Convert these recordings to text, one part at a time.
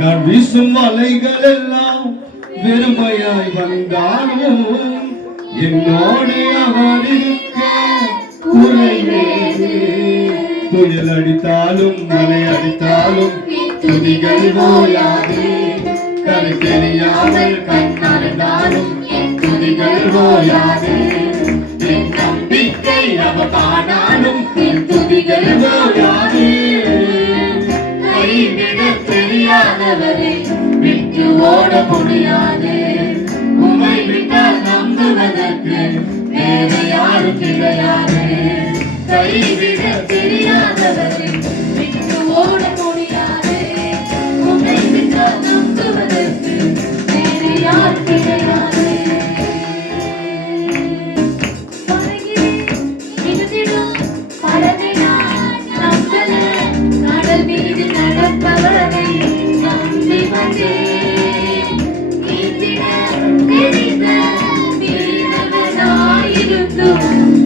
நான் வீசும் அலைகள் எல்லாம் வெறுமையாய் வந்தாலும் என்னோடு அவர் இருக்க குறைவேது. புயல் அடித்தாலும் மழை அடித்தாலும் துதிகள் ஓயாது. கரை தெரியாமல் கண்ணாலும் என் துதிகள் ஓயாது. என் நம்பிக்கை அவமானாலும் என் துதிகள் ஓயாது. கைவிட தெரியாதவரை விட்டு ஓட முடியாது. உம்மை விட்டால் நம்புவதற்கு வேறு யாரும் கிடையாது. கைவிட தெரியாதவரை விட்டு ஓட முடியாது. உம்மை விட்டால் நம்புவதற்கு வேறு யாரும் கிடையாது. கடல் மீது நடப்பவரை நம்பி வந்தேன்.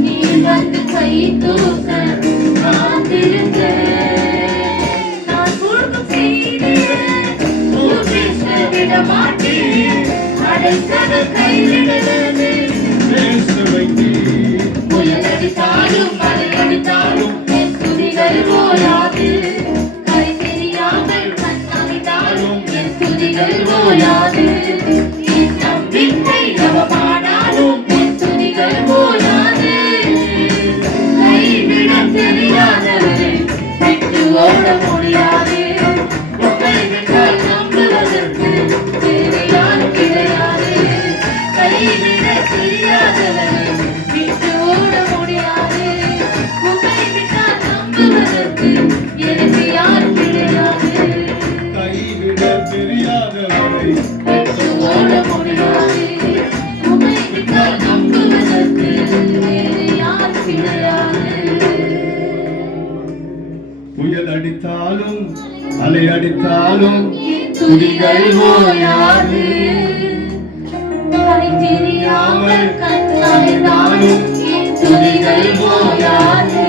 நீ வந்து கை தூக்க நான் முழுக்க விட மாட்டேன். அடைத்தது கைவிடுவது புயல் அடித்தாலும் மழை அடித்தாலும் என் துதிகள் ஓயாது. கை தெரியாமல் கண்ணாவிட்டாலும் என் துதிகள் ஓயாது. என் நம்பிக்கை அவமானாலும் என் துதிகள் ஓயாது. கைவிட தெரியாதவரை விட்டு ஓட முடியாது. உம்மை விட்டால் நம்புவதற்கு வேறு யாரும் கிடையாது. கைவிட தெரியாதவரை விட்டு ஓட முடியாது. உம்மை விட்டால் நம்புவதற்கு எனக்கு யாரும் கிடையாது. கைவிட தெரியாதவரை விட்டு ஓட முடியாது. உம்மை விட்டால் நம்புவதற்கு வேறு யாரும் கிடையாது. புயல் அடித்தாலும் அலை அடித்தாலும் துதிகள் ஓயாது. தெரியாமல் கண்ணாலும் துதிகள் ஓயாது.